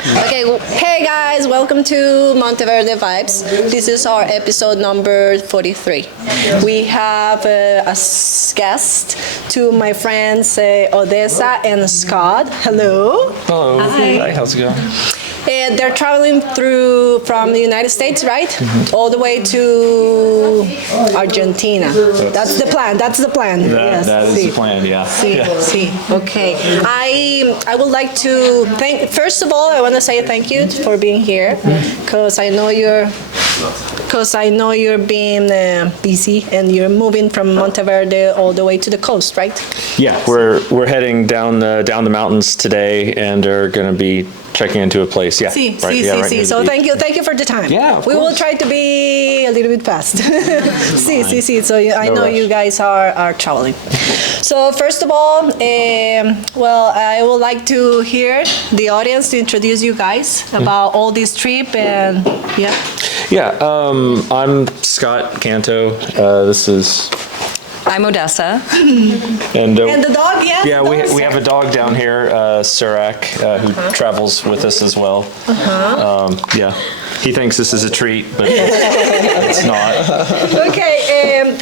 Okay, hey guys, welcome to Monteverde Vibes. This is our episode number 43. We have a guest, to my friends Odessa and Scott. Hello. Hello. Hi, how's it going? They're traveling from the United States, right? Mm-hmm. All the way to Argentina. That's the plan. That is the plan, yeah. See. Okay. I would like to first of all, I want to say thank you for being here, because I know you're being busy and you're moving from Monteverde all the way to the coast, right? Yeah, we're heading down the mountains today and are going to be checking into a place. Yeah. See. So thank you for the time. Yeah, we will try to be a little bit fast. See. So I know you guys are traveling. So first of all, I would like to hear the audience to introduce you guys about all this trip and yeah. Yeah, I'm Scott Canto. I'm Odessa. And the dog, yes? Yeah, we have a dog down here, Surak, who travels with us as well. Yeah, he thinks this is a treat, but it's not. Okay,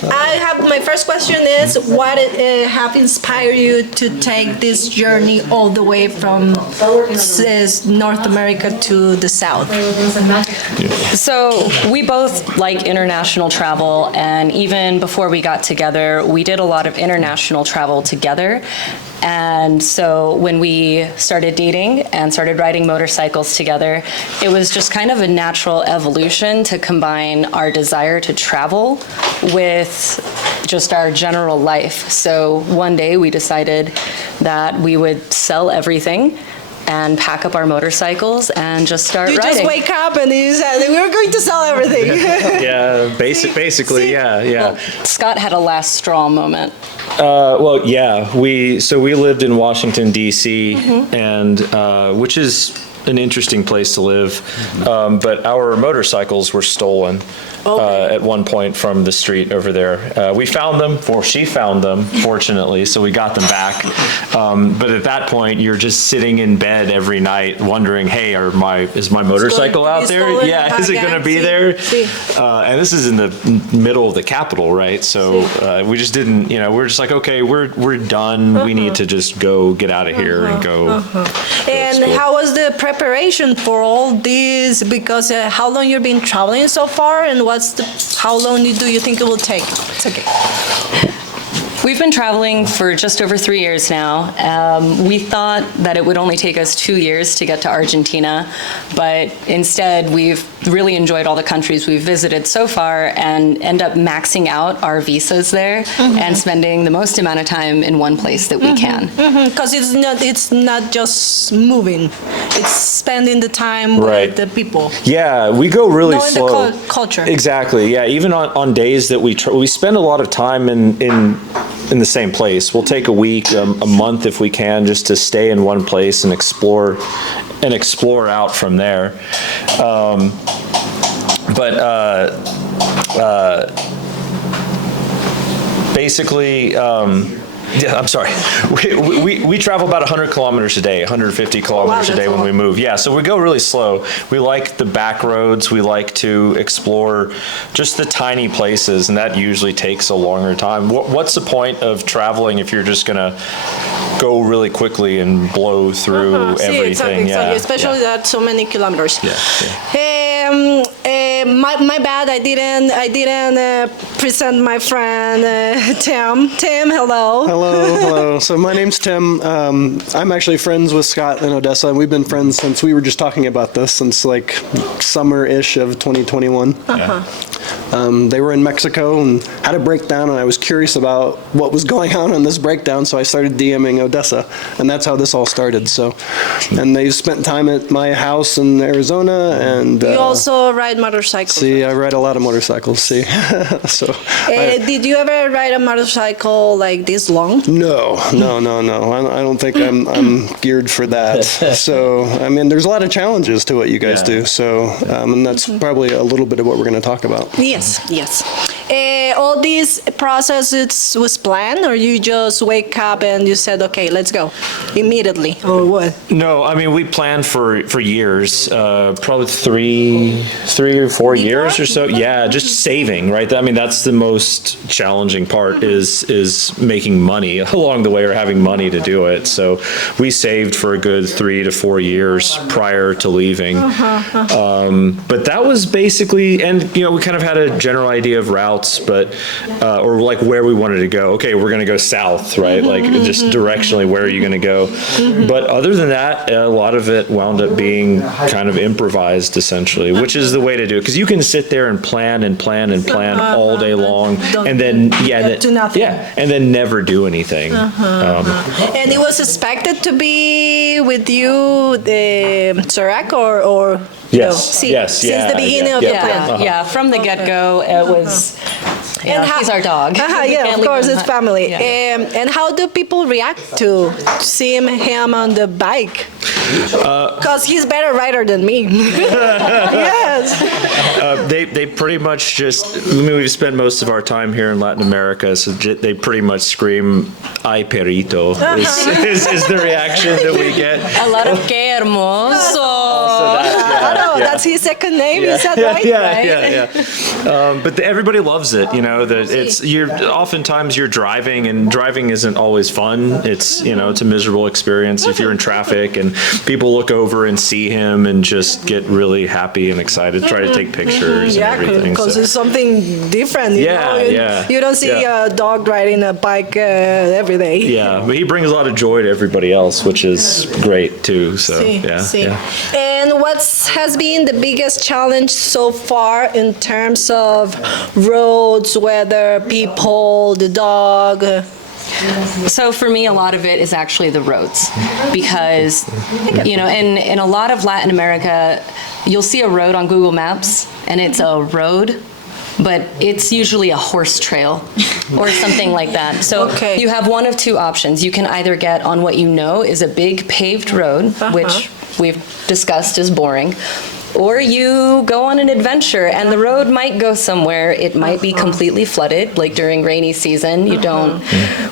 my first question is, what have inspired you to take this journey all the way from North America to the South? So we both like international travel, and even before we got together, we did a lot of international travel together. And so when we started dating and started riding motorcycles together, it was just kind of a natural evolution to combine our desire to travel with just our general life. So one day we decided that we would sell everything and pack up our motorcycles and just start riding. You just wake up and you said, we were going to sell everything. Yeah, basically, yeah. Well, Scott had a last straw moment. We lived in Washington, D.C., and which is an interesting place to live, but our motorcycles were stolen. At one point from the street over there. We found them, or she found them, fortunately, so we got them back. But at that point, you're just sitting in bed every night wondering, hey, is my motorcycle out there? Yeah, is it going to be there? And this is in the middle of the capital, right? So we just didn't, we're just like, okay, we're done. We need to just go get out of here and go. And how was the preparation for all this? Because how long you've been traveling so far, and how long do you think it will take? It's okay. We've been traveling for just over 3 years now. We thought that it would only take us 2 years to get to Argentina, but instead we've really enjoyed all the countries we've visited so far and end up maxing out our visas there and spending the most amount of time in one place that we can. Because it's not just moving, it's spending the time with the people. Yeah, we go really slow. Knowing the culture. Exactly, yeah. Even on days that we spend a lot of time in the same place. We'll take a week, a month if we can, just to stay in one place and explore out from there. Basically, I'm sorry. We travel about 100 kilometers a day, 150 kilometers a day when we move. Yeah, so we go really slow. We like the back roads. We like to explore just the tiny places, and that usually takes a longer time. What's the point of traveling if you're just going to go really quickly and blow through everything? Exactly. Especially that so many kilometers. My bad. I didn't present my friend Tim. Tim, hello. Hello. So my name's Tim. I'm actually friends with Scott and Odessa, and we've been friends since we were just talking about this since like summer-ish of 2021. They were in Mexico and had a breakdown, and I was curious about what was going on this breakdown, so I started DMing Odessa, and that's how this all started. So, and they spent time at my house in Arizona, and you also ride motorcycles. See, I ride a lot of motorcycles. See, so. Did you ever ride a motorcycle like this long? No. I don't think I'm geared for that. So, I mean, there's a lot of challenges to what you guys do. So, and that's probably a little bit of what we're going to talk about. Yes. All this process was planned, or you just wake up and you said, okay, let's go immediately, or what? No, I mean, we planned for years, probably three or 4 years or so. Yeah, just saving, right? I mean, that's the most challenging part is making money along the way, or having money to do it. So we saved for a good 3 to 4 years prior to leaving. But that was basically, and we kind of had a general idea of routes, but or like where we wanted to go. Okay, we're going to go south, right? Like just directionally, where are you going to go? But other than that, a lot of it wound up being kind of improvised, essentially, which is the way to do it, because you can sit there and plan and plan and plan all day long, and then do nothing. and then never do anything. And it was expected to be with you, the Surak, or Yes, no? yes, Since yeah, the beginning of yeah. the plan. Yeah, from the get-go, it was, he's our dog. We Yeah, can't of leave course, him it's behind. family. Yeah. And how do people react to seeing him on the bike? Because he's better rider than me. Yes. They pretty much just, I mean, we've spent most of our time here in Latin America, so they pretty much scream, "Ay, Perrito," is the reaction that we get. A lot of que hermoso. That's his second name, is that right? Yeah. But everybody loves it, oftentimes you're driving, and driving isn't always fun. It's, it's a miserable experience if you're in traffic, and people look over and see him and just get really happy and excited, try to take pictures and everything. Because So- it's something different. Yeah. You don't see a dog riding a bike every day. Yeah, but he brings a lot of joy to everybody else, which is great too. So yeah. And what has been the biggest challenge so far in terms of roads, weather, people, the dog? So for me, a lot of it is actually the roads, because, in a lot of Latin America, you'll see a road on Google Maps, and it's a road, but it's usually a horse trail or something like that. So you have one of two options. You can either get on what you know is a big paved road, which we've discussed is boring, or you go on an adventure, and the road might go somewhere. It might be completely flooded, like during rainy season. You don't.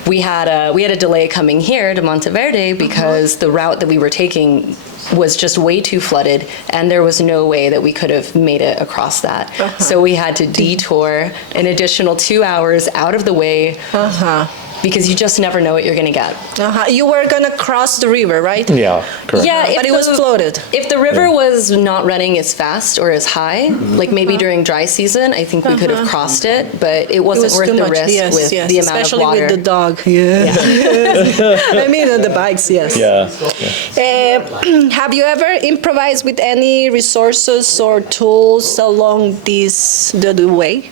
We had a delay coming here to Monteverde because the route that we were taking was just way too flooded, and there was no way that we could have made it across that. So we had to detour an additional 2 hours out of the way. Because you just never know what you're going to get. You were going to cross the river, right? Yeah, correct. Yeah, But it was floated. If the river was not running as fast or as high, like maybe during dry season, I think we could have crossed it, but it wasn't worth the risk with the amount especially of water. with the dog. Yeah. I mean, on the bikes, yes. Yeah. Have you ever improvised with any resources or tools along the way?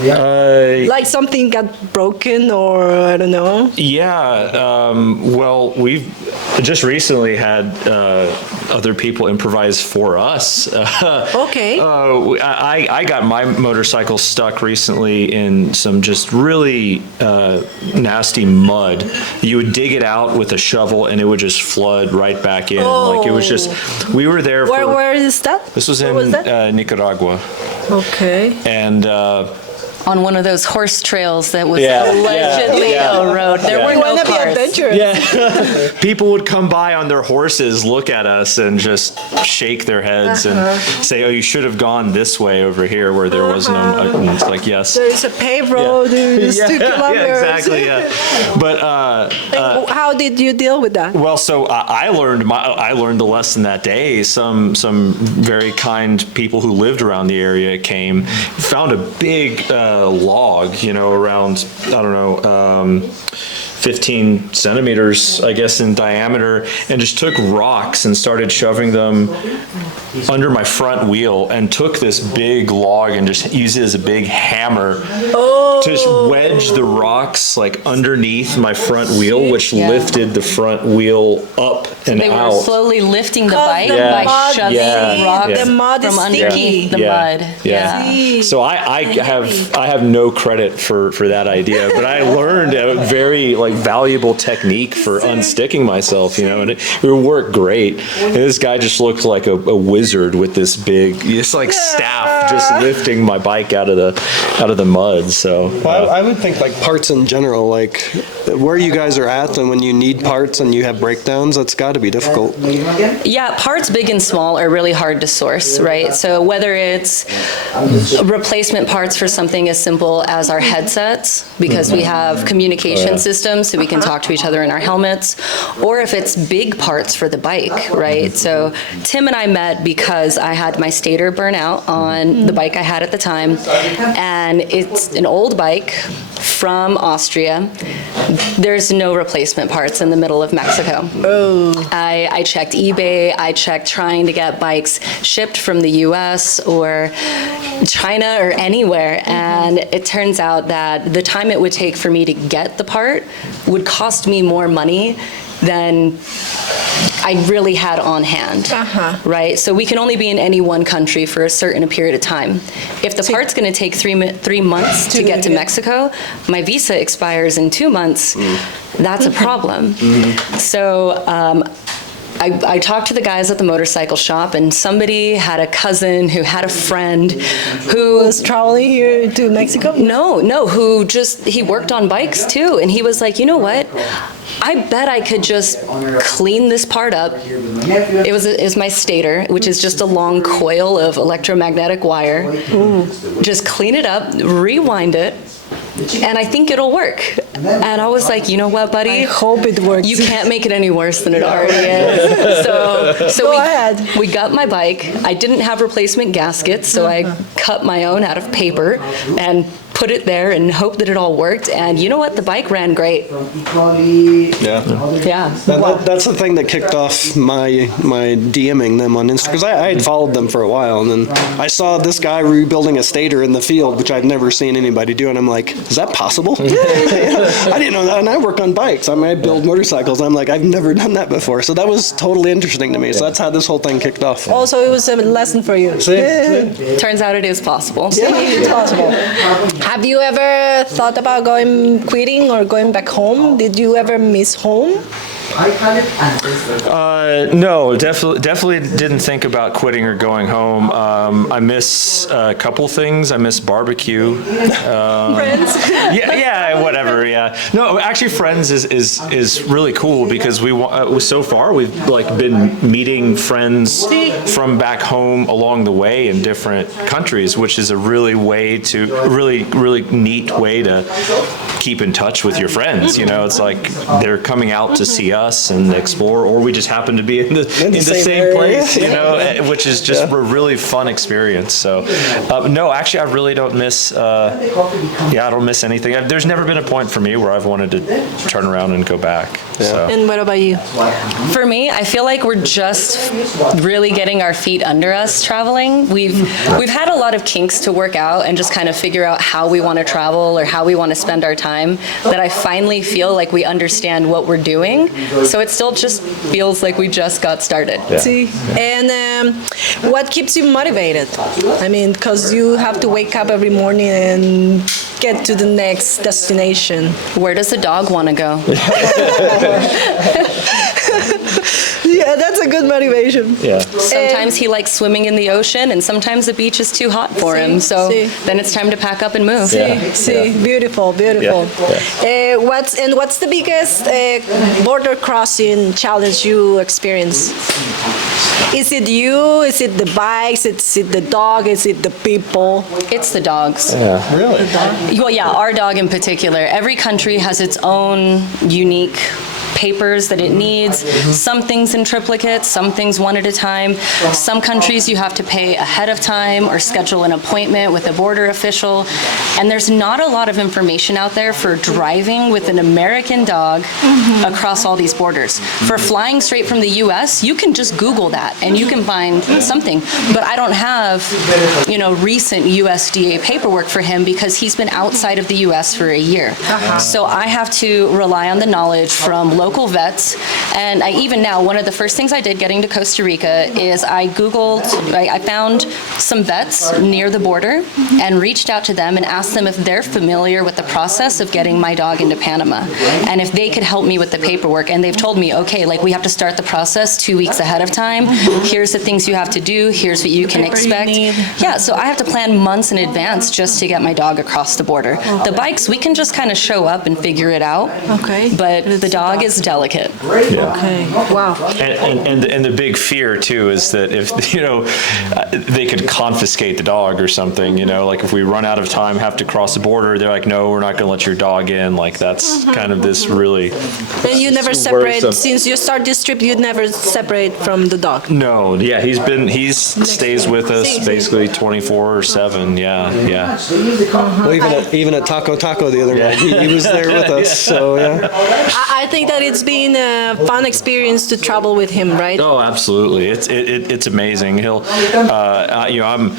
Like something got broken, or I don't know. Yeah, well, we've just recently had other people improvise for us. Okay. I got my motorcycle stuck recently in some just really nasty mud. You would dig it out with a shovel, and it would just flood right back in. Like it was just, we were there. Where is that? This was Where in that? Nicaragua. Okay. And on one of those horse trails that was allegedly a road. There were You no want to be cars. adventurous. yeah, people would come by on their horses, look at us, and just shake their heads and say, "Oh, you should have gone this way over here where there was no." And it's like, yes. There is a paved road. It's 2 kilometers. Yeah, exactly. Yeah, but How did you deal with that? well, so I learned the lesson that day. Some very kind people who lived around the area came, found a big log, around, I don't know, 15 centimeters, I guess, in diameter, and just took rocks and started shoving them under my front wheel, and took this big log and just used it as a big hammer to just wedge the rocks like underneath my front wheel, which lifted the front wheel up and They were out. slowly lifting the bike the by mud- shoving rocks the mud is from sticky. underneath the mud. Yeah. So I have no credit for that idea, but I learned a very like valuable technique for unsticking myself, you know, and it worked great. And this guy just looked like a wizard with this big, just like staff, just lifting my bike out of the mud. So well, I would think like parts in general, like where you guys are at, and when you need parts and you have breakdowns, that's got to be difficult. Yeah, parts big and small are really hard to source, right? So whether it's replacement parts for something as simple as our headsets, because we have communication systems so we can talk to each other in our helmets, or if it's big parts for the bike, right? So Tim and I met because I had my stator burn out on the bike I had at the time, and it's an old bike from Austria. There's no replacement parts in the middle of Mexico. Oh. I checked eBay, I checked trying to get bikes shipped from the US or China or anywhere, and it turns out that the time it would take for me to get the part would cost me more money than I really had on hand, right? So we can only be in any one country for a certain period of time. If the part's going to take 3 months to get to Mexico, my visa expires in 2 months. That's a problem. So I talked to the guys at the motorcycle shop, and somebody had a cousin who had a friend who was traveling here to Mexico? No, who he worked on bikes too, and he was like, you know what? I bet I could just clean this part up. It was my stator, which is just a long coil of electromagnetic wire. Just clean it up, rewind it, and I think it'll work. And I was like, you know what, buddy? I hope it works. You can't make it any worse than it already is. So we got my bike. I didn't have replacement gaskets, so I cut my own out of paper and put it there and hope that it all worked. And you know what? The bike ran great. Yeah. That's the thing that kicked off my DMing them on Instagram, because I had followed them for a while, and then I saw this guy rebuilding a stator in the field, which I'd never seen anybody do, and I'm like, is that possible? I didn't know that, and I work on bikes. I mean, I build motorcycles, and I'm like, I've never done that before. So that was totally interesting to me. So that's how this whole thing kicked off. Also, it was a lesson for you. Turns out it is possible. Yeah, it's possible. Have you ever thought about quitting or going back home? Did you ever miss home? No, definitely didn't think about quitting or going home. I miss a couple things. I miss barbecue. Friends? Yeah, whatever. Yeah. No, actually, Friends is really cool because so far we've like been meeting friends from back home along the way in different countries, which is a really neat way to keep in touch with your friends. You know, it's like they're coming out to see us and explore, or we just happen to be in the same place, you know, which is just a really fun experience. So, no, actually, I really don't miss. I don't miss anything. There's never been a point for me where I've wanted to turn around and go back. Yeah. So. And what about you? For me, I feel like we're just really getting our feet under us traveling. We've had a lot of kinks to work out and just kind of figure out how we want to travel or how we want to spend our time, that I finally feel like we understand what we're doing. So it still just feels like we just got started. Yeah. See, and what keeps you motivated? I mean, because you have to wake up every morning and get to the next destination. Where does the dog want to go? Yeah, that's a good motivation. Yeah. Sometimes he likes swimming in the ocean, and sometimes the beach is too hot for him. So then it's time to pack up and move. Beautiful. Yeah. What's the biggest border crossing challenge you experience? Is it you? Is it the bikes? Is it the dog? Is it the people? It's the dogs. Yeah. Really? Well, yeah, our dog in particular. Every country has its own unique papers that it needs. Some things in triplicate, some things one at a time. Some countries you have to pay ahead of time or schedule an appointment with a border official. And there's not a lot of information out there for driving with an American dog across all these borders. For flying straight from the US, you can just Google that and you can find something. But I don't have, recent USDA paperwork for him because he's been outside of the US for a year. So I have to rely on the knowledge from local vets, And even now, one of the first things I did getting to Costa Rica is I found some vets near the border and reached out to them and asked them if they're familiar with the process of getting my dog into Panama and if they could help me with the paperwork. And they've told me, okay, like we have to start the process 2 weeks ahead of time. Here's the things you have to do. Here's what you can expect. Yeah, so I have to plan months in advance just to get my dog across the border. The bikes, we can just kind of show up and figure it out. Okay. But the dog is delicate. Yeah. Okay. Wow. And the big fear too is that if they could confiscate the dog or something, like if we run out of time, have to cross the border, they're like, no, we're not going to let your dog in. Like that's kind of this really. And you never separate since you start this trip. You never separate from the dog. No, yeah, he stays with us basically 24/7. Yeah. Well, even at Taco the other night, he was there with us. So yeah. I think that it's been a fun experience to travel with him, right? Oh, absolutely. It's amazing. He'll, I'm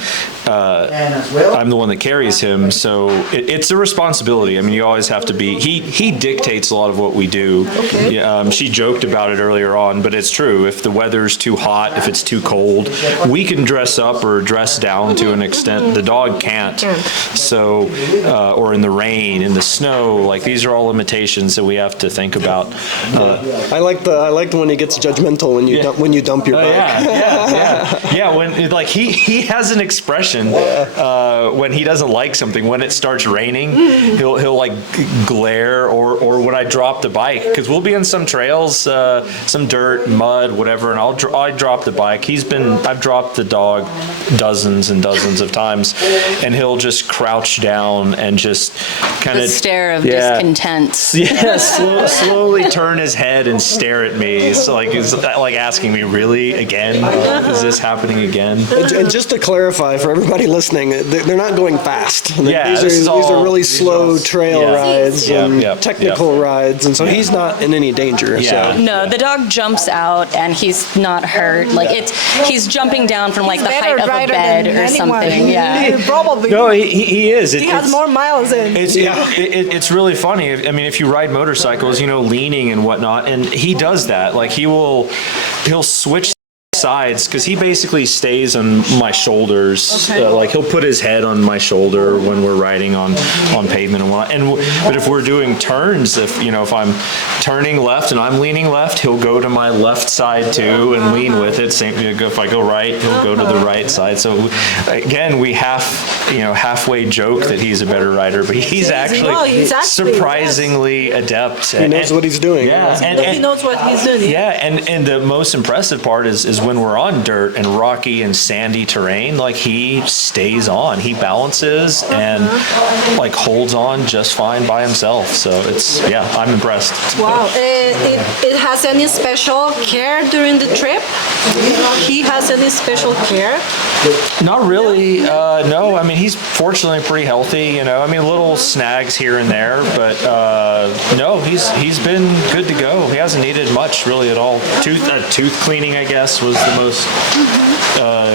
the one that carries him, so it's a responsibility. I mean, you always have to be. He dictates a lot of what we do. Okay. She joked about it earlier on, but it's true. If the weather's too hot, if it's too cold, we can dress up or dress down to an extent. The dog can't. So, or in the rain, in the snow, like these are all limitations that we have to think about. I like when he gets judgmental when you dump your bike. Yeah. When like he has an expression when he doesn't like something. When it starts raining, he'll like glare, or when I drop the bike, because we'll be in some trails, some dirt, mud, whatever, and I drop the bike. I've dropped the dog dozens and dozens of times, and he'll just crouch down and just kind of stare of discontent. Yeah, slowly turn his head and stare at me. So it's like asking me, really again? Is this happening again? And just to clarify for everybody listening, they're not going fast. These are really slow trail rides and technical rides, and so he's not in any danger. Yeah. So. No, the dog jumps out and he's not hurt. Like he's jumping down from like the height of a bed or something. Yeah, probably. No, he is. He has more miles in. It's really funny. I mean, if you ride motorcycles, leaning and whatnot, and he does that. Like he'll switch sides because he basically stays on my shoulders. Okay. Like he'll put his head on my shoulder when we're riding on pavement and whatnot. But if we're doing turns, if I'm turning left and I'm leaning left, he'll go to my left side too and lean with it. Same if I go right, he'll go to the right side. So again, we halfway joke that he's a better rider, but he's actually surprisingly adept. He knows what he's doing. Yeah, and he knows what he's doing. Yeah, and the most impressive part is when we're on dirt and rocky and sandy terrain, like he stays on. He balances and like holds on just fine by himself. So I'm impressed. Wow. It has any special care during the trip? He has any special care? Not really. No, I mean, he's fortunately pretty healthy, I mean, little snags here and there, but no, he's been good to go. He hasn't needed much really at all. Tooth cleaning, I guess, was the most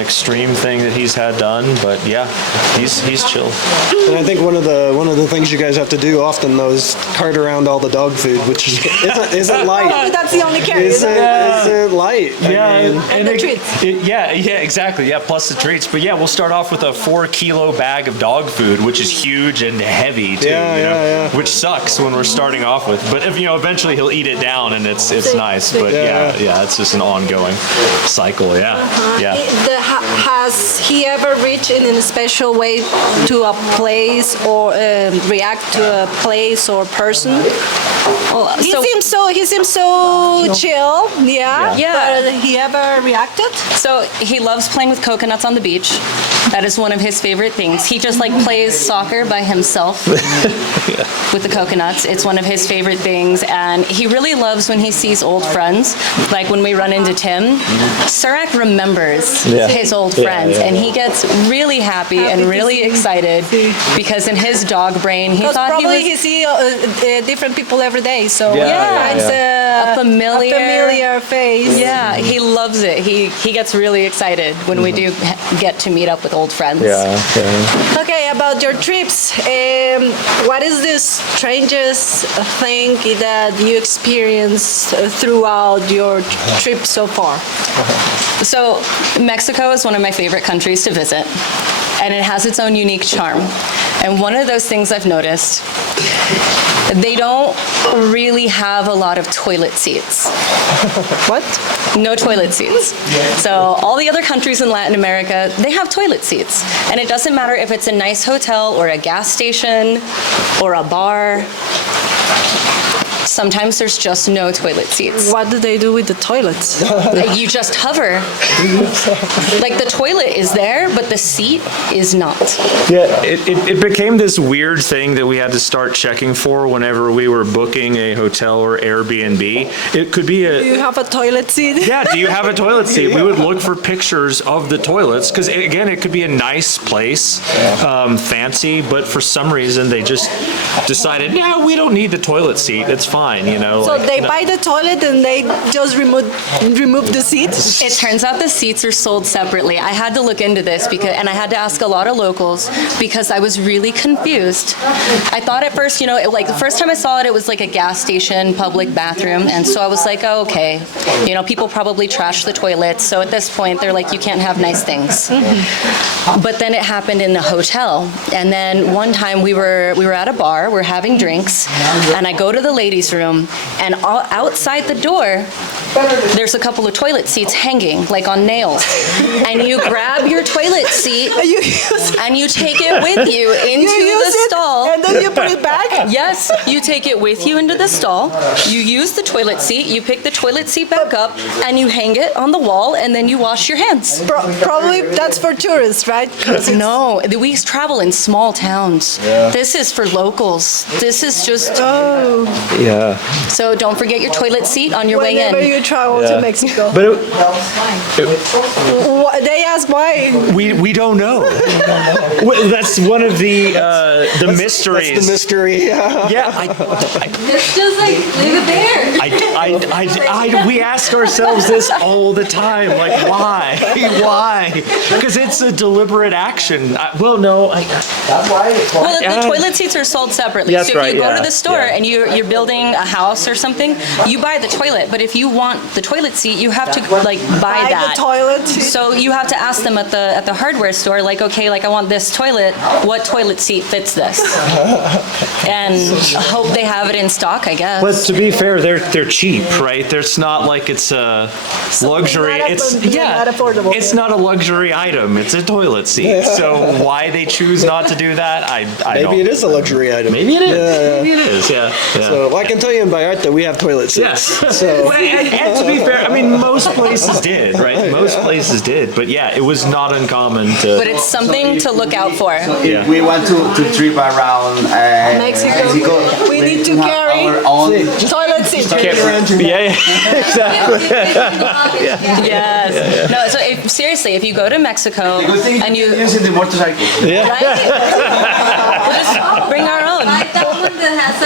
extreme thing that he's had done, but yeah, he's chill. And I think one of the things you guys have to do often though is cart around all the dog food, which isn't light. Oh, that's the only care. Isn't light. And the treats. Exactly. Yeah, plus the treats. But yeah, we'll start off with a 4-kilo bag of dog food, which is huge and heavy too. Which sucks when we're starting off with. But if eventually he'll eat it down and it's nice. But yeah, it's just an ongoing cycle. Yeah. Has he ever reached in a special way to a place or react to a place or person? Well, He seems so chill. Yeah. But he ever reacted? So he loves playing with coconuts on the beach. That is one of his favorite things. He just plays soccer by himself with the coconuts. It's one of his favorite things. And he really loves when he sees old friends. Like when we run into Tim, Surak remembers his old friends. And he gets really happy and really excited because in his dog brain, he thought he sees different people every day. So finds a familiar face. Yeah, he loves it. He gets really excited when we do get to meet up with old friends. Yeah. Okay, about your trips, what is the strangest thing that you experienced throughout your trip so far? So Mexico is one of my favorite countries to visit, and it has its own unique charm. And one of those things I've noticed, they don't really have a lot of toilet seats. What? No toilet seats. So all the other countries in Latin America, they have toilet seats. And it doesn't matter if it's a nice hotel or a gas station or a bar. Sometimes there's just no toilet seats. What do they do with the toilets? You just hover. Like the toilet is there, but the seat is not. Yeah, it became this weird thing that we had to start checking for whenever we were booking a hotel or Airbnb. It could be Do you have a toilet seat? yeah, do you have a toilet seat? We would look for pictures of the toilets, because again, it could be a nice place, fancy, but for some reason they just decided, no, we don't need the toilet seat, it's fine, you know. So like, they no. buy the toilet and they just remove the seats? It turns out the seats are sold separately. I had to look into this and I had to ask a lot of locals because I was really confused. I thought at first, you know, like the first time I saw it, it was like a gas station public bathroom, and so I was like, oh, okay, you know, people probably trash the toilets, so at this point they're like, you can't have nice things. But then it happened in the hotel, and then one time we were at a bar, we're having drinks, and I go to the ladies' room, and outside the door, there's a couple of toilet seats hanging, like on nails. And you grab your toilet seat and you take it with you into the stall. And then you put it back? Yes, you take it with you into the stall. You use the toilet seat, you pick the toilet seat back up, and you hang it on the wall, and then you wash your hands. Probably that's for tourists, right? No, we travel in small towns. This is for locals. This is just... Oh, Yeah. So don't forget your toilet seat on your way whenever in. you travel to Mexico. But They ask why. we don't know. Well, that's one of the mysteries. That's the mystery. Yeah, It's just like, leave it there. we ask ourselves this all the time, like why? Why? Because it's a deliberate action. Well, no. Well, the toilet seats are sold separately. That's so if you right, go to yeah, the store yeah. and you're building a house or something, you buy the toilet. But if you want the toilet seat, you have to like buy that. the toilet seat. So you have to ask them at the hardware store, like, okay, like I want this toilet. What toilet seat fits this? And hope they have it in stock, I guess. But to be fair, they're cheap, right? It's not like it's a luxury. not affordable. It's not a luxury item. It's a toilet seat. So why they choose not to do that, I don't. Maybe it is a luxury item. Maybe it is. Yeah. Maybe it is. Yeah. Yeah. So, well, I can tell you in Vallarta we have toilet seats. Yes. So and to be fair, I mean, most places did, right? Most places did. But yeah, it was not uncommon to. But it's something to look out for. Yeah. We want to trip around Mexico. We need to carry our own toilet seat. Yeah, exactly. Yes. No, so seriously, if you go to Mexico good thing and you... using the motorcycle. Right? We'll just bring our own. Like that one that has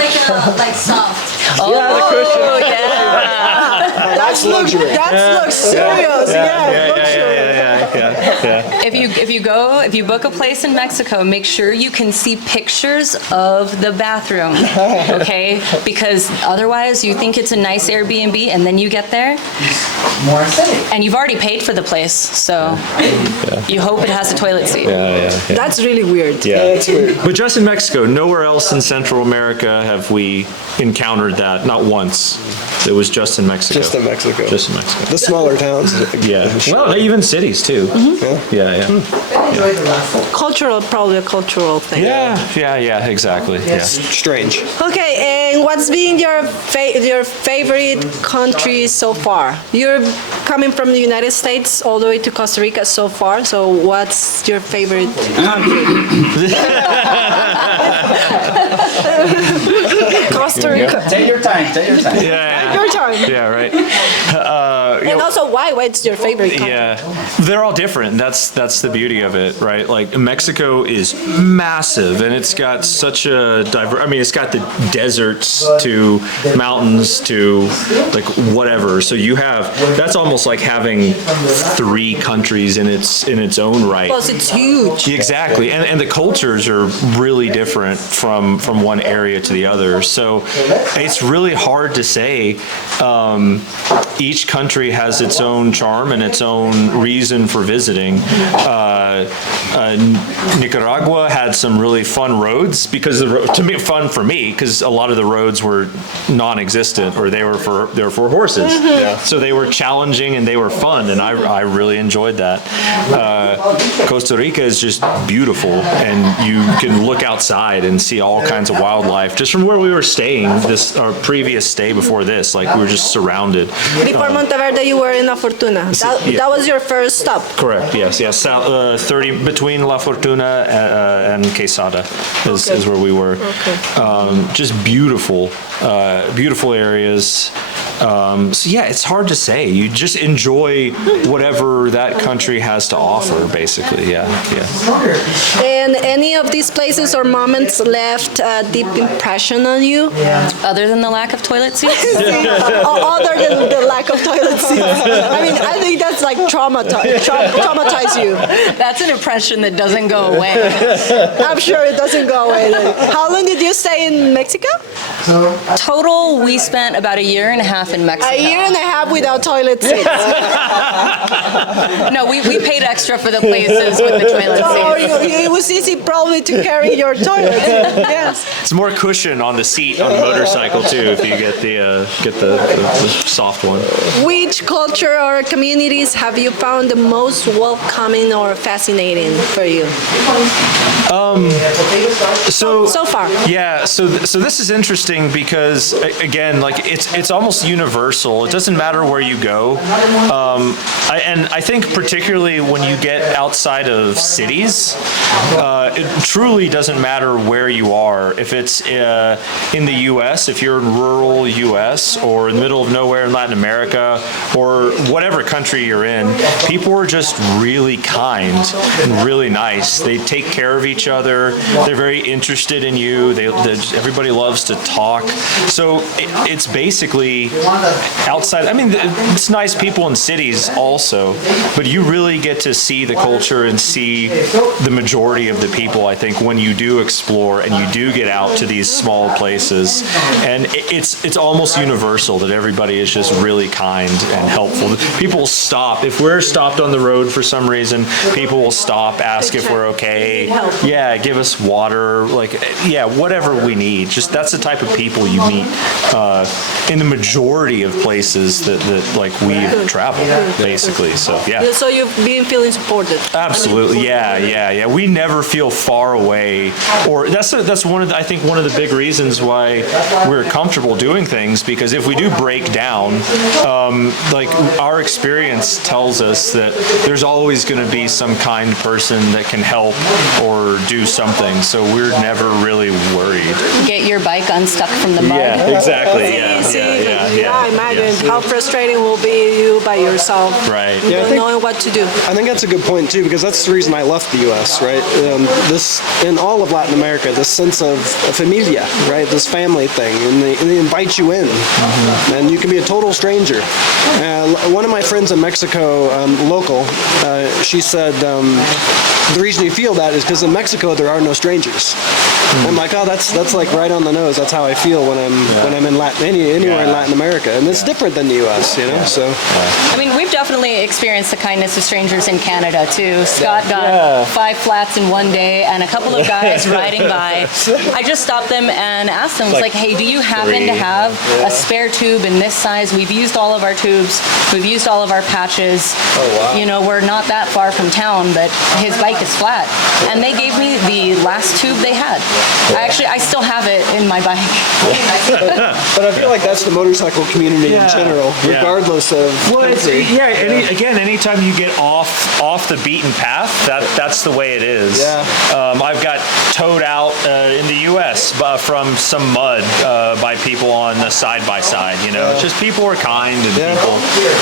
like soft. Oh, yeah. That's luxury. That's luxurious. Yeah. If you book a place in Mexico, make sure you can see pictures of the bathroom, okay? Because otherwise you think it's a nice Airbnb and then you get there More aesthetic. and you've already paid for the place, so you hope it has a toilet seat. Yeah. That's really weird. Yeah, that's weird. But just in Mexico, nowhere else in Central America have we encountered that. Not once. It was just in Mexico. just in Mexico. Just in Mexico. The smaller towns. Yeah. Well, even cities too. Yeah. Cultural, probably a cultural thing. Yeah, exactly. Yeah. Strange. Okay, and what's been your favorite country so far? You're coming from the United States all the way to Costa Rica so far. So what's your favorite country? Costa Rica. Take your time. Yeah. Your time. Yeah, right. And also, why? What's your favorite country? Yeah, they're all different. That's the beauty of it, right? Like Mexico is massive, and it's got such a diverse. I mean, it's got the deserts to mountains to like whatever. So you have that's almost like having 3 countries in its own right. Plus, it's huge. Exactly, and the cultures are really different from one area to the other. So it's really hard to say. Each country has its own charm and its own reason for visiting. Nicaragua had some really fun roads because to me fun for me because a lot of the roads were non-existent or they were for horses. Yeah. So they were challenging and they were fun and I really enjoyed that. Costa Rica is just beautiful and you can look outside and see all kinds of wildlife just from where we were staying. Our previous stay before this, like we were just surrounded. Before Monteverde, you were in La Fortuna. That was your first stop. Correct. Yes. 30 between La Fortuna and Quesada is where we were. Okay. Just beautiful areas. So yeah, it's hard to say. You just enjoy whatever that country has to offer, basically. Yeah. And any of these places or moments left a deep impression on you? Other than the lack of toilet seats? Other than the lack of toilet seats. I mean, I think that's like traumatize you. That's an impression that doesn't go away. I'm sure it doesn't go away then. How long did you stay in Mexico? Total, we spent about a year and a half in Mexico. A year and a half without toilet seats. No, we paid extra for the places with the toilet So seats. it was easy probably to carry your toilet. Yes. It's more cushion on the seat on the motorcycle too if you get the soft one. Which culture or communities have you found the most welcoming or fascinating for you? So far. Yeah, so this is interesting because again, like it's almost universal. It doesn't matter where you go, I think particularly when you get outside of cities, it truly doesn't matter where you are. If it's in the U.S., if you're in rural U.S. or in the middle of nowhere in Latin America or whatever country you're in, people are just really kind and really nice. They take care of each other. They're very interested in you. Everybody loves to talk. So it's basically outside. I mean, it's nice people in cities also, but you really get to see the culture and see the majority of the people, I think, when you do explore and you do get out to these small places. And it's almost universal that everybody is just really kind and helpful. People will stop. If we're stopped on the road for some reason, people will stop, ask if we're okay. Yeah, give us water, like, yeah, whatever we need. Just that's the type of people you meet in the majority of places that like we've traveled, basically. So yeah. So you've been feeling supported. Absolutely, yeah. We never feel far away, or that's one of the, I think one of the big reasons why we're comfortable doing things, because if we do break down, like our experience tells us that there's always going to be some kind person that can help or do something. So we're never really worried. Get your bike unstuck from the mud. Yeah, exactly. I imagine how frustrating will be you by yourself. Right. Yeah, I think- knowing what to do. I think that's a good point too, because that's the reason I left the U.S. Right, this in all of Latin America, this sense of familia, right, this family thing, and they invite you in, and you can be a total stranger. One of my friends in Mexico, local, she said the reason you feel that is because in Mexico there are no strangers. I'm like, oh, that's like right on the nose. That's how I feel when I'm in anywhere in Latin America, and it's different than the U.S. You know, so. I mean, we've definitely experienced the kindness of strangers in Canada too. Scott got 5 flats in one day, and a couple of guys riding by. I just stopped them and asked them, I was like, hey, do you happen to have a spare tube in this size? We've used all of our tubes. We've used all of our patches. Oh, wow. You know, we're not that far from town, but his bike is flat. And they gave me the last tube they had. I still have it in my bike. But I feel like that's the motorcycle community in general, regardless of country. Anytime you get off the beaten path, that's the way it is. Yeah. I've got towed out in the U.S. From some mud by people on the side-by-side, you know. It's just people are kind and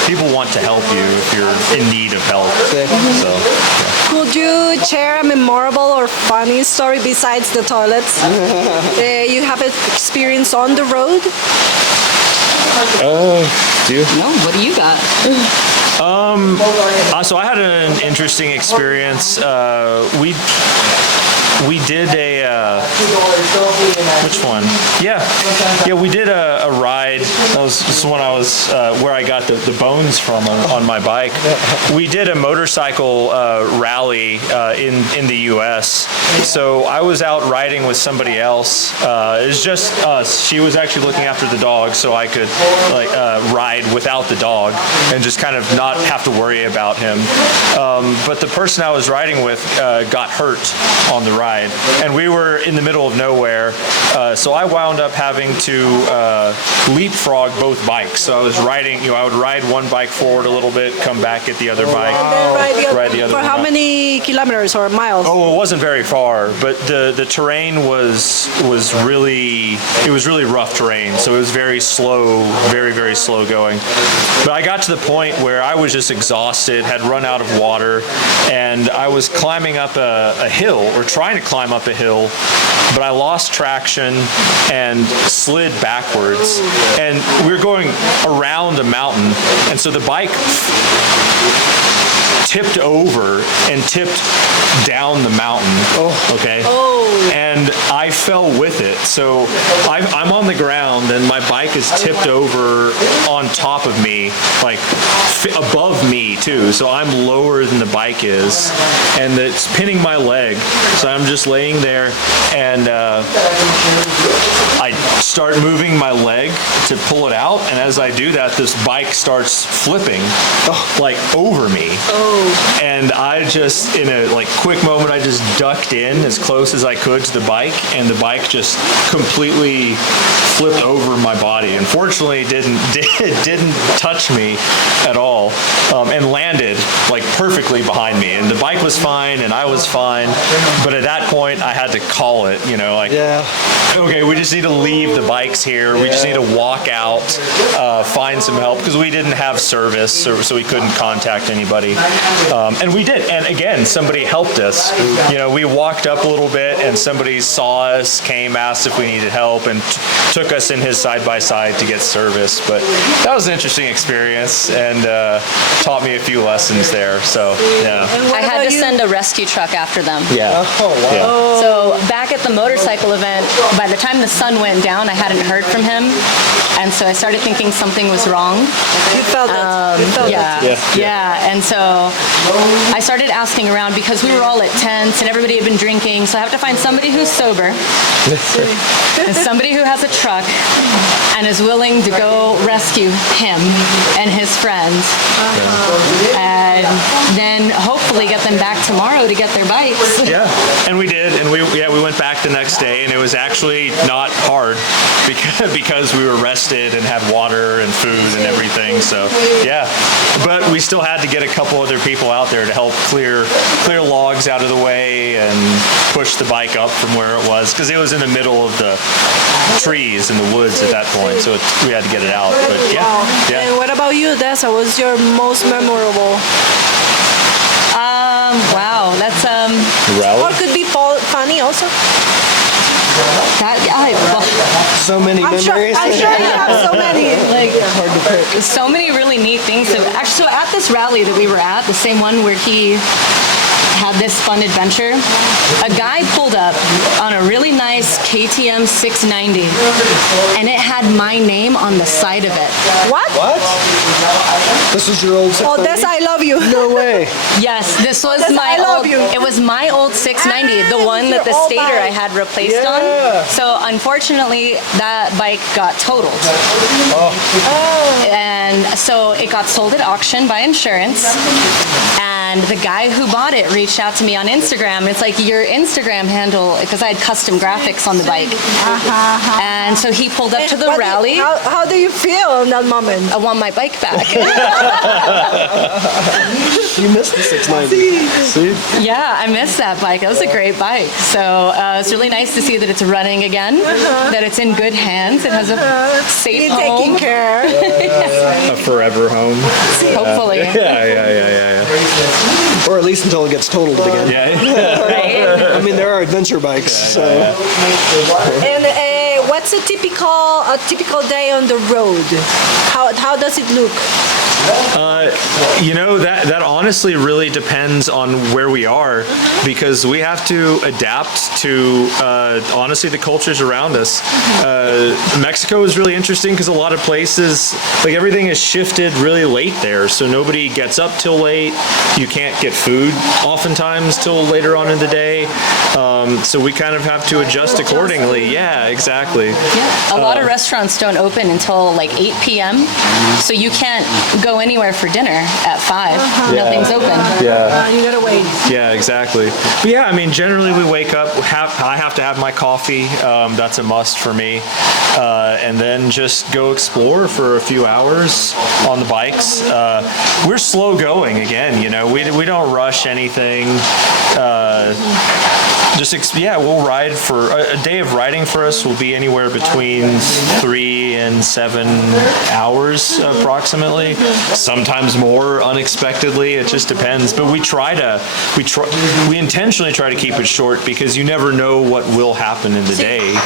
people want to help you if you're in need of help. So, Could you share a memorable or funny story besides the toilets you have experience on the road? do you? No, what do you got? So I had an interesting experience. We did a which one? Yeah, we did a ride. That was when I was where I got the bones from on my bike. We did a motorcycle rally in the U.S. So I was out riding with somebody else. It was just us. She was actually looking after the dog, so I could ride without the dog and just kind of not have to worry about him. But the person I was riding with got hurt on the ride, and we were in the middle of nowhere. So I wound up having to leapfrog both bikes. So I was riding, I would ride one bike forward a little bit, come back at the other bike, ride the other. For how many kilometers or miles? Oh, it wasn't very far, but the terrain was really rough terrain. So it was very slow, very slow going. But I got to the point where I was just exhausted, had run out of water, and I was climbing up a hill, or trying to climb up a hill, but I lost traction and slid backwards. And we were going around a mountain, and so the bike tipped over and tipped down the mountain. Okay. And I fell with it. So I'm on the ground, and my bike is tipped over on top of me, like above me too. So I'm lower than the bike is, and it's pinning my leg. So I'm just laying there, and I start moving my leg to pull it out. And as I do that, this bike starts flipping, like over me. And I just, in a quick moment, I just ducked in as close as I could to the bike, and the bike just completely flipped over my body. Unfortunately, it didn't touch me at all, and landed perfectly behind me. And the bike was fine, and I was fine. But at that point, I had to call it. Okay, we just need to leave the bikes here. We just need to walk out, find some help, because we didn't have service, so we couldn't contact anybody. And we did. And again, somebody helped us. We walked up a little bit, and somebody saw us, came, asked if we needed help, and took us in his side-by-side to get service. But that was an interesting experience, and taught me a few lessons there. So, yeah. I had to send a rescue truck after them. Yeah. Oh, wow. Yeah. So back at the motorcycle event, by the time the sun went down, I hadn't heard from him. And so I started thinking something was wrong. You felt it. You felt it. Yeah. And so I started asking around, because we were all at tents and everybody had been drinking. So I have to find somebody who's sober and somebody who has a truck and is willing to go rescue him and his friends. And then hopefully get them back tomorrow to get their bikes. Yeah, and we did, and we went back the next day, and it was actually not hard because we were rested and had water and food and everything. So yeah, but we still had to get a couple other people out there to help clear logs out of the way and push the bike up from where it was, because it was in the middle of the trees in the woods at that point. So we had to get it out. But yeah. And what about you, Odessa? What's your most memorable? Wow, that's Or could be funny also. So many memories. I'm sure you have so many. Hard to pick. so many really neat things. So at this rally that we were at, the same one where he had this fun adventure, a guy pulled up on a really nice KTM 690, and it had my name on the side of it. What? This was your old 690? Odessa, I love you. No way. Yes, this was Odessa, my I love old. you. It was my old 690, the one that the your old stator I bike. had replaced on. So unfortunately, that bike got totaled. And so it got sold at auction by insurance. And the guy who bought it reached reached out to me on Instagram. It's like your Instagram handle, because I had custom graphics on the bike. And so he pulled up to the rally. How do you feel in that moment? I want my bike back. You missed the 690. See? Yeah, I missed that bike. That was a great bike. So it's really nice to see that it's running again, that it's in good hands. It has a safe You're home. taking care. A forever home. Hopefully. Yeah. Or at least until it gets totaled again. Yeah. Right? I mean, there are adventure bikes, so. And what's a typical day on the road? How does it look? That honestly really depends on where we are, because we have to adapt to honestly the cultures around us. Mexico is really interesting because a lot of places, like everything is shifted really late there, so nobody gets up till late. You can't get food oftentimes till later on in the day, so we kind of have to adjust accordingly. Yeah, exactly. Yeah. A lot of restaurants don't open until like 8 p.m. So you can't go anywhere for dinner at 5. Nothing's open. Yeah. You gotta wait. Yeah, exactly. But yeah, I mean, generally we wake up, I have to have my coffee. That's a must for me. And then just go explore for a few hours on the bikes. We're slow going again, we don't rush anything. We'll ride for a day of riding for us will be anywhere between 3 and 7 hours approximately. Sometimes more unexpectedly. It just depends. But we intentionally try to keep it short because you never know what will happen in the day.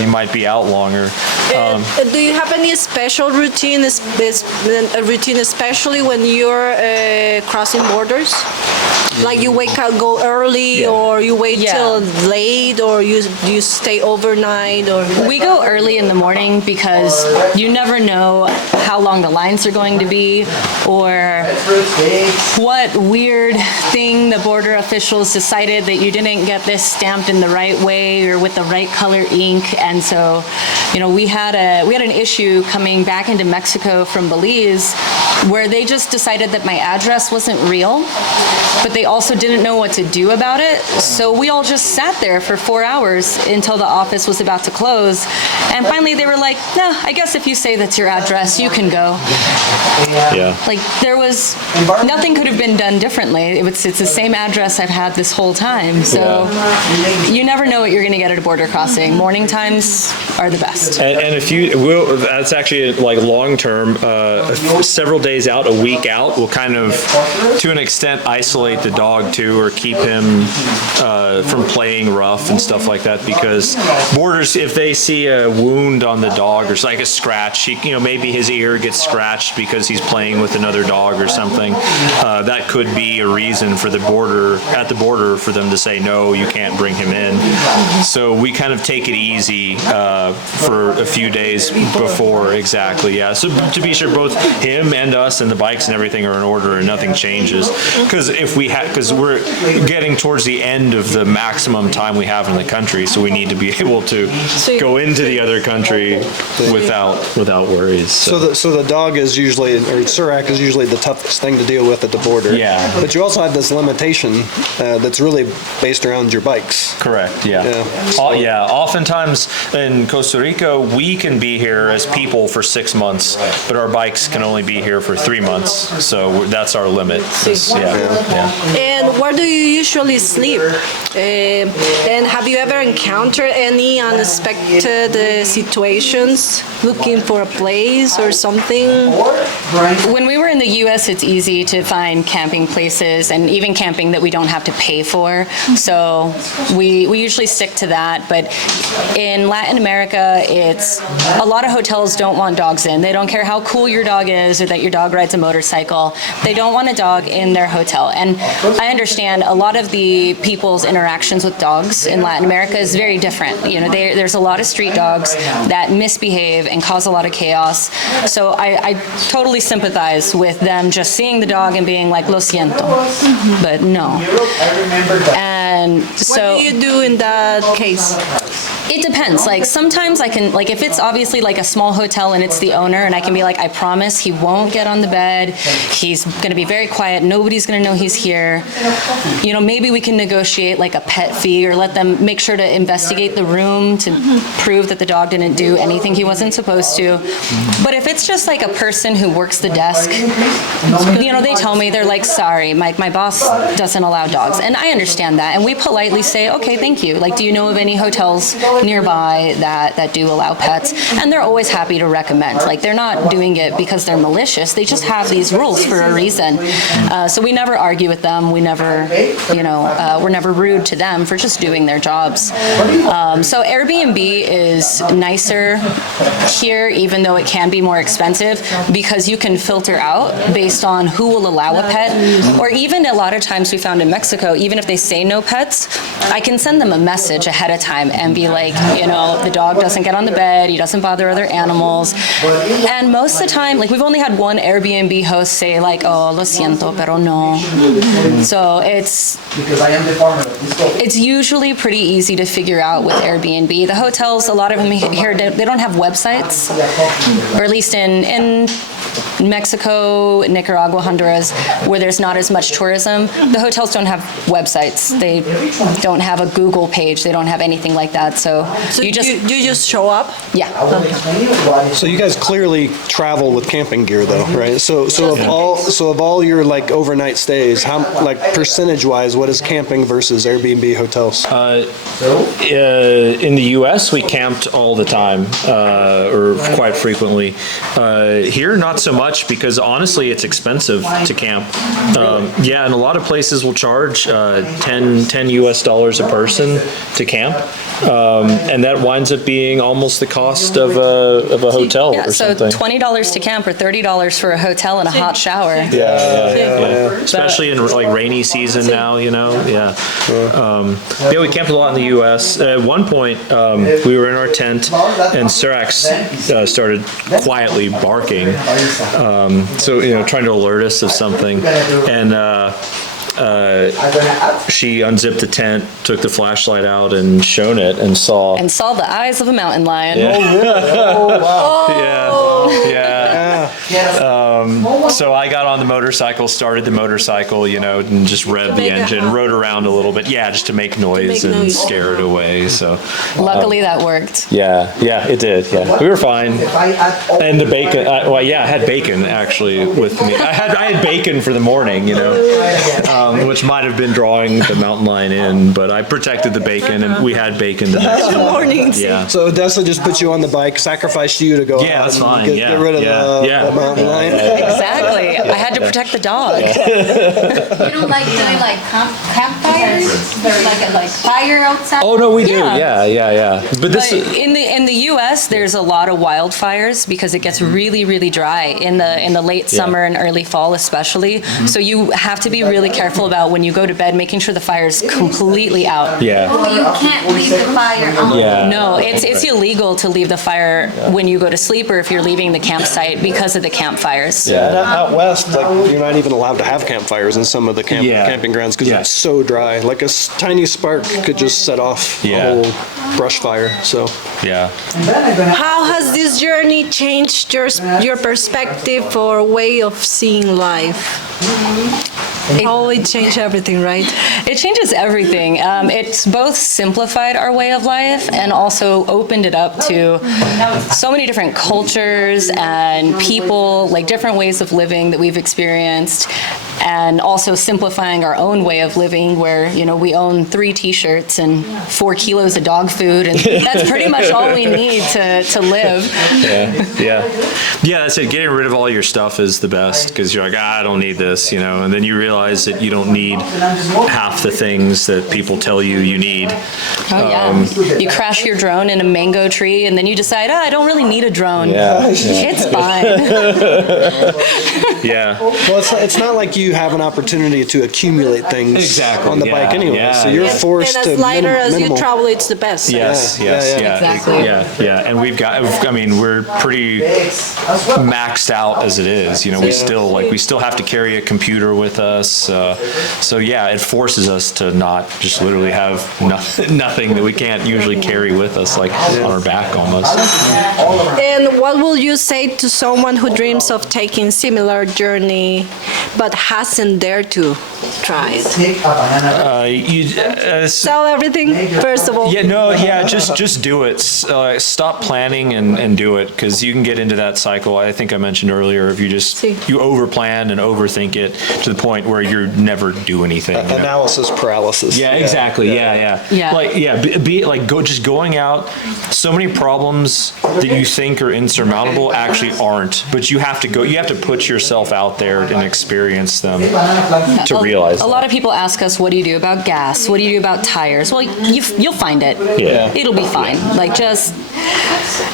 You might be out longer. Do you have any special routine, especially when you're crossing borders? Like you wake up, go early, or you wait till late, or you stay overnight, or we go early in the morning because you never know how long the lines are going to be, or what weird thing the border officials decided that you didn't get this stamped in the right way or with the right color ink. And so, we had an issue coming back into Mexico from Belize where they just decided that my address wasn't real, but they also didn't know what to do about it. So we all just sat there for 4 hours until the office was about to close. And finally they were like, no, I guess if you say that's your address, you can go. Yeah. Like nothing could have been done differently. It's the same address I've had this whole time. So you never know what you're going to get at a border crossing. Morning times are the best. And that's actually like long term, several days out, a week out, we'll kind of, to an extent, isolate the dog too, or keep him from playing rough and stuff like that, because borders, if they see a wound on the dog or like a scratch, maybe his ear gets scratched because he's playing with another dog or something, that could be a reason for the border for them to say, no, you can't bring him in. So we kind of take it easy for a few days before, exactly, yeah. So to be sure both him and us and the bikes and everything are in order and nothing changes. Because we're getting towards the end of the maximum time we have in the country, so we need to be able to go into the other country without worries. So the dog is usually, or Surak is usually the toughest thing to deal with at the border. Yeah. But you also have this limitation that's really based around your bikes. Correct, yeah. Oftentimes in Costa Rica, we can be here as people for 6 months, but our bikes can only be here for 3 months. So that's our limit. And where do you usually sleep? And have you ever encountered any unexpected situations looking for a place or something? When we were in the U.S., it's easy to find camping places and even camping that we don't have to pay for. So we usually stick to that. But in Latin America, it's a lot of hotels don't want dogs in. They don't care how cool your dog is or that your dog rides a motorcycle. They don't want a dog in their hotel. And I understand a lot of the people's interactions with dogs in Latin America is very different. There's a lot of street dogs that misbehave and cause a lot of chaos. So I totally sympathize with them just seeing the dog and being like, lo siento. But no. And so what do you do in that case? It depends. Like sometimes I can, like if it's obviously like a small hotel and it's the owner and I can be like, I promise he won't get on the bed. He's going to be very quiet. Nobody's going to know he's here. You know, maybe we can negotiate like a pet fee or let them make sure to investigate the room to prove that the dog didn't do anything he wasn't supposed to. But if it's just like a person who works the desk, you know, they tell me, they're like, sorry, my boss doesn't allow dogs. And I understand that. And we politely say, okay, thank you. Like, do you know of any hotels nearby that do allow pets? And they're always happy to recommend. Like, they're not doing it because they're malicious. They just have these rules for a reason. So we never argue with them. We never, you know, we're never rude to them for just doing their jobs. So Airbnb is nicer here, even though it can be more expensive, because you can filter out based on who will allow a pet. Or even a lot of times we found in Mexico, even if they say no pets, I can send them a message ahead of time and be like, you know, the dog doesn't get on the bed, he doesn't bother other animals. And most of the time, like we've only had one Airbnb host say like, oh, lo siento, pero no. So it's usually pretty easy to figure out with Airbnb. The hotels, a lot of them here, they don't have websites, or at least in Mexico, Nicaragua, Honduras, where there's not as much tourism, the hotels don't have websites. They don't have a Google page. They don't have anything like that. So you just show up? Yeah. So you guys clearly travel with camping gear, though, right? So of all your like overnight stays, how like percentage-wise, what is camping versus Airbnb hotels? In the U.S., we camped all the time, or quite frequently. Here, not so much, because honestly, it's expensive to camp. Yeah, and a lot of places will charge $10 US a person to camp, and that winds up being almost the cost of a hotel or something. So $20 to camp or $30 for a hotel and a hot shower. Yeah. Especially in like rainy season now, you know. Yeah. Yeah, we camped a lot in the U.S. At one point, we were in our tent, and Surak started quietly barking. So, you know, trying to alert us of something. And she unzipped the tent, took the flashlight out, and shone it, and saw the eyes of a mountain lion. Yeah. Oh, really? Oh, wow. Yeah. So I got on the motorcycle, started the motorcycle, you know, and just revved the engine, rode around a little bit, just to make noise and scare it away. So luckily that worked. Yeah, it did. Yeah, we were fine. And the bacon, I had bacon actually with me. I had bacon for the morning, you know, which might have been drawing the mountain lion in, but I protected the bacon, and we had bacon the next morning. Yeah. So Odessa just put you on the bike, sacrificed you to go out that's and fine. get rid of the mountain lion. Exactly. I had to protect the dog. You don't like doing like campfires? There's like fire outside? Oh no, we do. Yeah. But this in the U.S. there's a lot of wildfires because it gets really, really dry in the late summer and early fall especially. So you have to be really careful about when you go to bed, making sure the fire is completely out. Yeah. Oh, you can't leave the fire on. Yeah. No, it's illegal to leave the fire when you go to sleep or if you're leaving the campsite because of the campfires. Yeah. Out west, like you're not even allowed to have campfires in some of the camping grounds because it's so dry. Like a tiny spark could just set off a whole brush fire. So How has this journey changed your perspective or way of seeing life? How it changed everything, right? It changes everything. It's both simplified our way of life and also opened it up to so many different cultures and people, like different ways of living that we've experienced, and also simplifying our own way of living where, you know, we own 3 t-shirts and 4 kilos of dog food, and that's pretty much all we need to live. Yeah, that's it. Getting rid of all your stuff is the best because you're like, I don't need this, you know, and then you realize that you don't need half the things that people tell you need. You crash your drone in a mango tree and then you decide, I don't really need a drone. It's fine. Well, it's not like you have an opportunity to accumulate things on the bike anyway. So you're forced to and as lighter as you travel, it's the best. Yes. Exactly. Yeah. And we've got, I mean, we're pretty maxed out as it is. You know, we still have to carry a computer with us. So yeah, it forces us to not just literally have nothing that we can't usually carry with us, like on our back almost. And what will you say to someone who dreams of taking similar journey but hasn't dared to try it? Sell everything, first of all. Just do it. Stop planning and do it, because you can get into that cycle. I think I mentioned earlier, if you overplan and overthink it to the point where you're never do anything. Analysis paralysis. Yeah, exactly. Yeah. Just going out. So many problems that you think are insurmountable actually aren't. But you have to go. You have to put yourself out there and experience them to realize. A lot of people ask us, "What do you do about gas? What do you do about tires?" Well, you'll find it. Yeah. It'll be fine.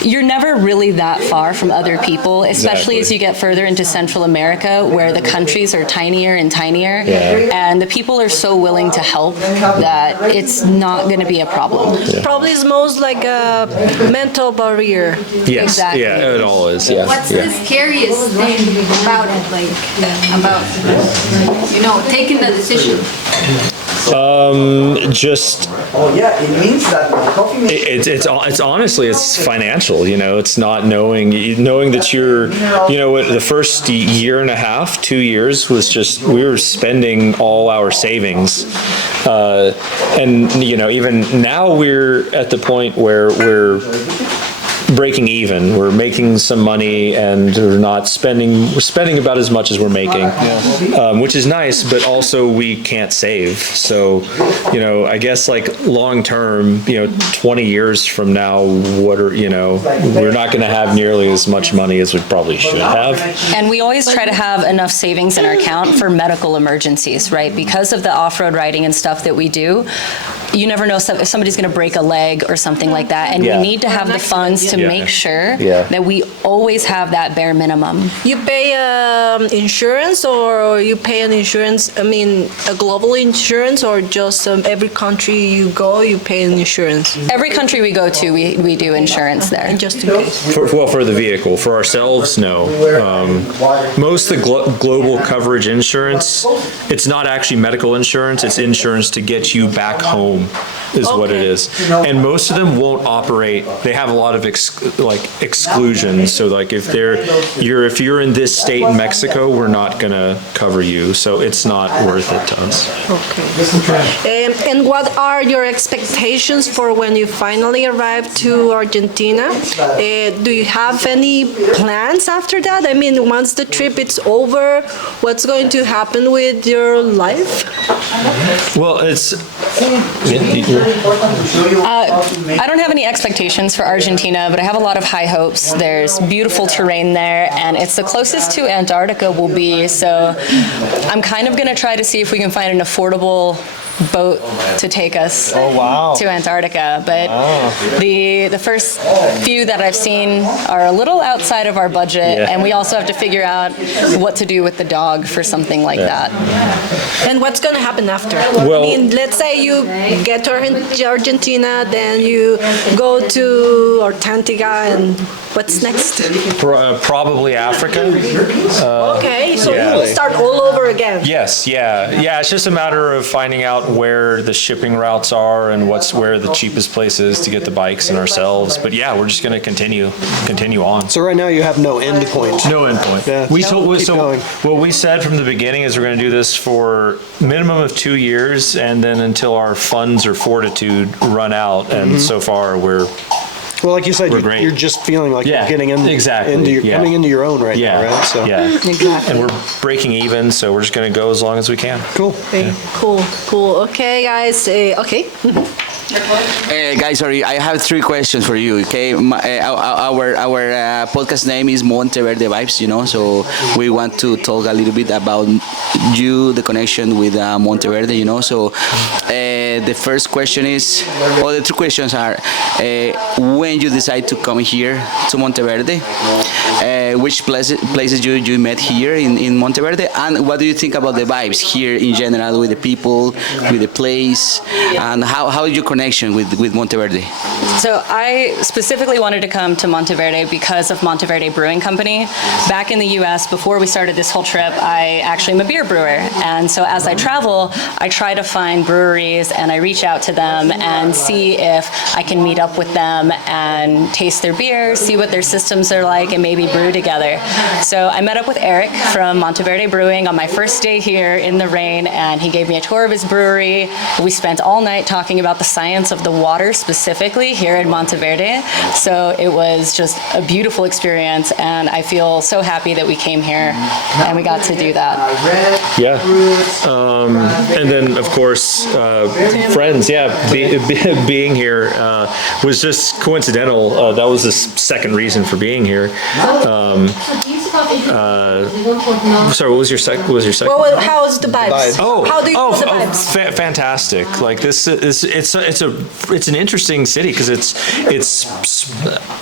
You're never really that far from other people, especially as you get further into Central America, where the countries are tinier and tinier, and the people are so willing to help that it's not going to be a problem. Yeah. Probably it's most like a mental barrier. Yes. Exactly. Yeah, it all is. Yeah. What's the scariest thing about it? Taking the decision? It means that coffee makes It's honestly, it's financial. You know, it's not knowing that you're, the first year and a half, 2 years was just, we were spending all our savings. And even now we're at the point where we're breaking even. We're making some money and we're spending about as much as we're making, which is nice, but also we can't save. So, I guess long term, 20 years from now, we're not going to have nearly as much money as we probably should have. And we always try to have enough savings in our account for medical emergencies, right? Because of the off-road riding and stuff that we do, you never know if somebody's going to break a leg or something like that, and we need to have the funds to make sure that we always have that bare minimum. You pay insurance, or you pay an insurance, a global insurance, or just every country you go, you pay an insurance? Every country we go to, we do insurance there. Just in case. For the vehicle. For ourselves, no. Most of the global coverage insurance, it's not actually medical insurance, it's insurance to get you back home is what it is. And most of them won't operate. They have a lot of exclusions. So if you're in this state in Mexico, we're not going to cover you. So it's not worth it to us. Okay. And what are your expectations for when you finally arrive to Argentina? Do you have any plans after that? Once the trip is over, what's going to happen with your life? Well, I don't have any expectations for Argentina, but I have a lot of high hopes. There's beautiful terrain there, and it's the closest to Antarctica we'll be, so I'm kind of going to try to see if we can find an affordable boat to take us to Antarctica, but the first few that I've seen are a little outside of our budget, and we also have to figure out what to do with the dog for something like that. And what's going to happen after? Well, let's say you get to Argentina, then you go to Antarctica, and what's next? Probably Africa. Okay, so you will start all over again. Yes, yeah. It's just a matter of finding out where the shipping routes are and where the cheapest place is to get the bikes and ourselves. But we're just going to continue on. So right now you have no end point. No end point. Yeah. What we said from the beginning is we're going to do this for minimum of 2 years, and then until our funds or fortitude run out. And so far well, like you said, you're just feeling like you're getting coming into your own right now, right? So. Yeah, exactly. And we're breaking even, so we're just going to go as long as we can. Cool. Okay. Cool. Okay, guys. Okay. Guys, sorry, I have 3 questions for you. Okay, our podcast name is Monteverde Vibes. So we want to talk a little bit about you, the connection with Monteverde. So the first question is, or the 2 questions are, when you decide to come here to Monteverde, which places you met here in Monteverde, and what do you think about the vibes here in general with the people, with the place, and how you connect connection with Monteverde? So I specifically wanted to come to Monteverde because of Monteverde Brewing Company. Back in the U.S., before we started this whole trip, I actually am a beer brewer. And so as I travel, I try to find breweries and I reach out to them and see if I can meet up with them and taste their beer, see what their systems are like, and maybe brew together. So I met up with Eric from Monteverde Brewing on my first day here in the rain, and he gave me a tour of his brewery. We spent all night talking about the science of the water specifically here in Monteverde. So it was just a beautiful experience, and I feel so happy that we came here and we got to do that. Yeah. And then, of course, friends, being here was just coincidental. That was the second reason for being here. Sorry, what was your second? Well, how's the vibes? How do you feel the vibes? Fantastic! Like this is it's an interesting city because it's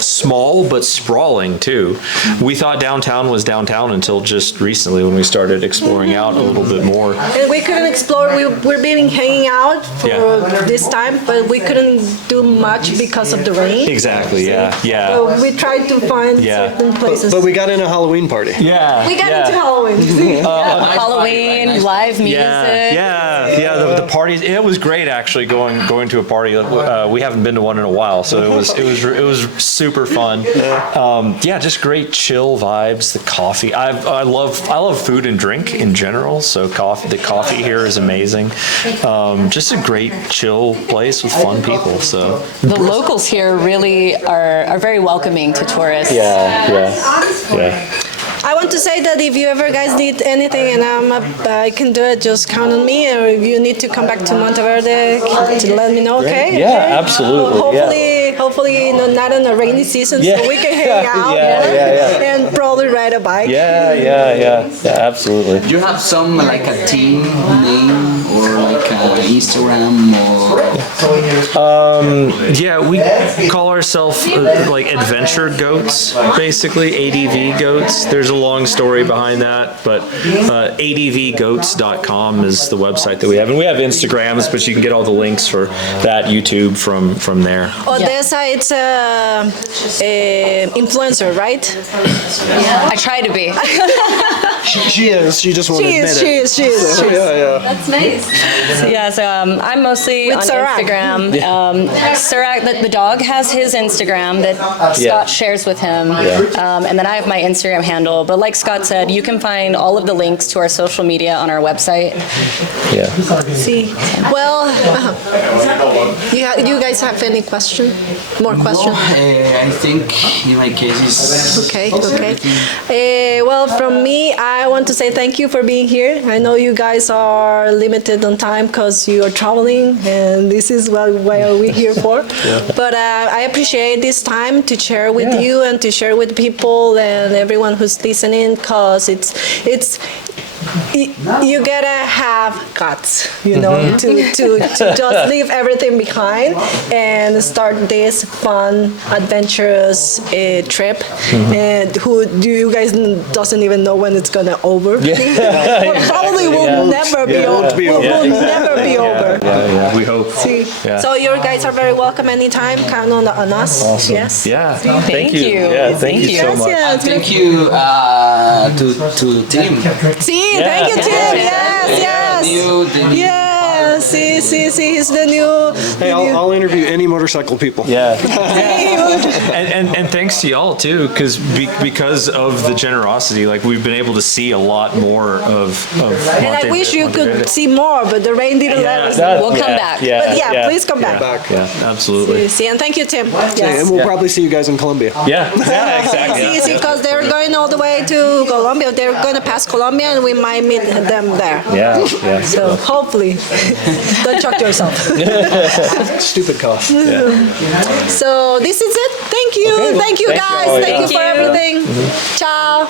small but sprawling too. We thought downtown was downtown until just recently when we started exploring out a little bit more. And we couldn't explore. We're been hanging out for this time, but we couldn't do much because of the rain. Exactly. Yeah. So we tried to find certain places. But we got in a Halloween party. Yeah. We got into Halloween. Halloween, live music. The parties. It was great actually going to a party. We haven't been to one in a while, so it was super fun. Just great chill vibes. The coffee. I love food and drink in general. So the coffee here is amazing. Just a great chill place with fun people. So the locals here really are very welcoming to tourists. Yeah. I want to say that if you ever guys need anything and I can do it, just count on me. Or if you need to come back to Monteverde, to let me know, okay? Yeah, absolutely. Hopefully not in a rainy season, so we can hang out and probably ride a bike. Yeah, absolutely. Do you have some like a team name or like Instagram or? We call ourselves like Adventure Goats, basically ADV Goats. There's a long story behind that, but advgoats.com is the website that we have, and we have Instagrams, but you can get all the links for that, YouTube from there. Odessa, it's a influencer, right? I try to be. She is. She just won't admit it. She is. That's nice. So I'm mostly With on Surak. Instagram. Surak, the dog, has his Instagram that Scott shares with him, and then I have my Instagram handle. But like Scott said, you can find all of the links to our social media on our website. Yeah. See, well, you guys have any question? More questions? I think in my case it's Okay. Well, from me, I want to say thank you for being here. I know you guys are limited on time because you are traveling, and this is what we're here for. But I appreciate this time to share with you and to share with people and everyone who's listening, because you gotta have guts, to just leave everything behind and start this fun, adventurous trip. And you guys doesn't even know when it's gonna over. Probably will never be over. Will never be over. We hope. See, so you guys are very welcome anytime. Count on us. Awesome. Yes. Yeah. Thank you. Yeah, thank you so much. Yes. thank you to Tim. See, thank you, Tim. Yes. Yeah. See, he's the new. Hey, I'll interview any motorcycle people. Yeah. and thanks to y'all too, because of the generosity, like we've been able to see a lot more of And I wish you could see more, but the rain didn't let us. We'll come back. But please come back. Yeah, absolutely. See, and thank you, Tim. Yeah, and we'll probably see you guys in Colombia. Yeah, exactly. See, because they're going all the way to Colombia. They're going to pass Colombia, and we might meet them there. Yeah. So hopefully, don't choke yourself. Stupid cost. So this is it. Thank you. Okay. Thank you, guys. Oh, Thank yeah. you for everything. Ciao.